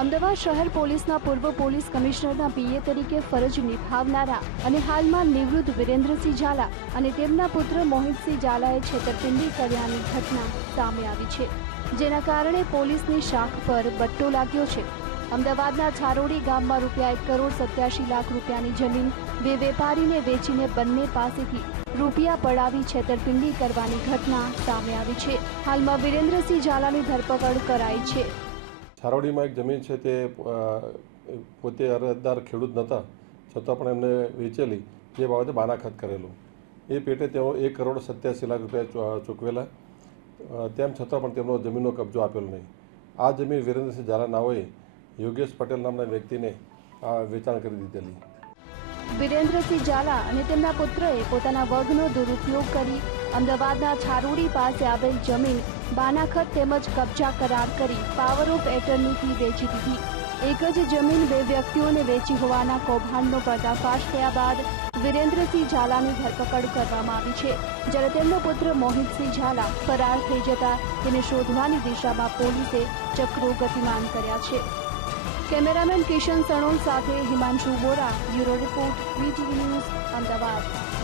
અમદાવાદ શહેર પોલીસના પૂર્વ પોલીસ કમિશનરના પીએ તરીકે ફરજ નિભાવનારા અને હાલમાં નિવૃત્ત વિરેન્દ્રસિંહ ઝાલા અને તેમના પુત્ર મોહિતસિંહ ઝાલાએ છેતરપિંડી કર્યાની ઘટના સામે આવી છે, જેના કારણે પોલીસની શાખ પર બટ્ટો લાગ્યો છે. અમદાવાદના છારોડી ગામમાં રૂપિયા એક કરોડ સત્યાસી લાખ રૂપિયાની જમીન બે વેપારીને વેચીને બંને પાસેથી રૂપિયા પડાવી છેતરપિંડી કરવાની ઘટના સામે આવી છે. હાલમાં વિરેન્દ્રસિંહ ઝાલાની ધરપકડ કરાઈ છે. છારોડીમાં એક જમીન છે તે પોતે અરજદાર ખેડૂત નહોતા છતાં પણ એમને વેચેલી, જે બાબતે બાનાખત કરેલું. એ પેટે તેઓ એક કરોડ સત્યાસી લાખ રૂપિયા ચૂકવેલા. તેમ છતાં પણ તેમનો જમીનનો કબજો આપેલો નહીં. આ જમીન વિરેન્દ્રસિંહ ઝાલા નાઓએ યોગેશ પટેલ નામના વ્યક્તિને આ વેચાણ કરી દીધેલી. વિરેન્દ્રસિંહ ઝાલા અને તેમના પુત્રએ પોતાના વર્ગનો દુરુપયોગ કરી અમદાવાદના છારોડી પાસે આવેલ જમીન, બાનાખત તેમજ કબજા કરાર કરી પાવર ઓફ એટર્નીથી વેચી દીધી. એક જ જમીન બે વ્યક્તિઓને વેચી હોવાના કૌભાંડનો પર્દાફાશ થયા બાદ વિરેન્દ્રસિંહ ઝાલાની ધરપકડ કરવામાં આવી છે. જ્યારે તેમનો પુત્ર મોહિતસિંહ ઝાલા ફરાર થઈ જતા તેને શોધવાની દિશામાં પોલીસે ચક્રો ગતિમાન કર્યા છે. કેમેરામેન કિશન સણોલ સાથે Himanshu Bora bureau report VTV news Ahmedabad.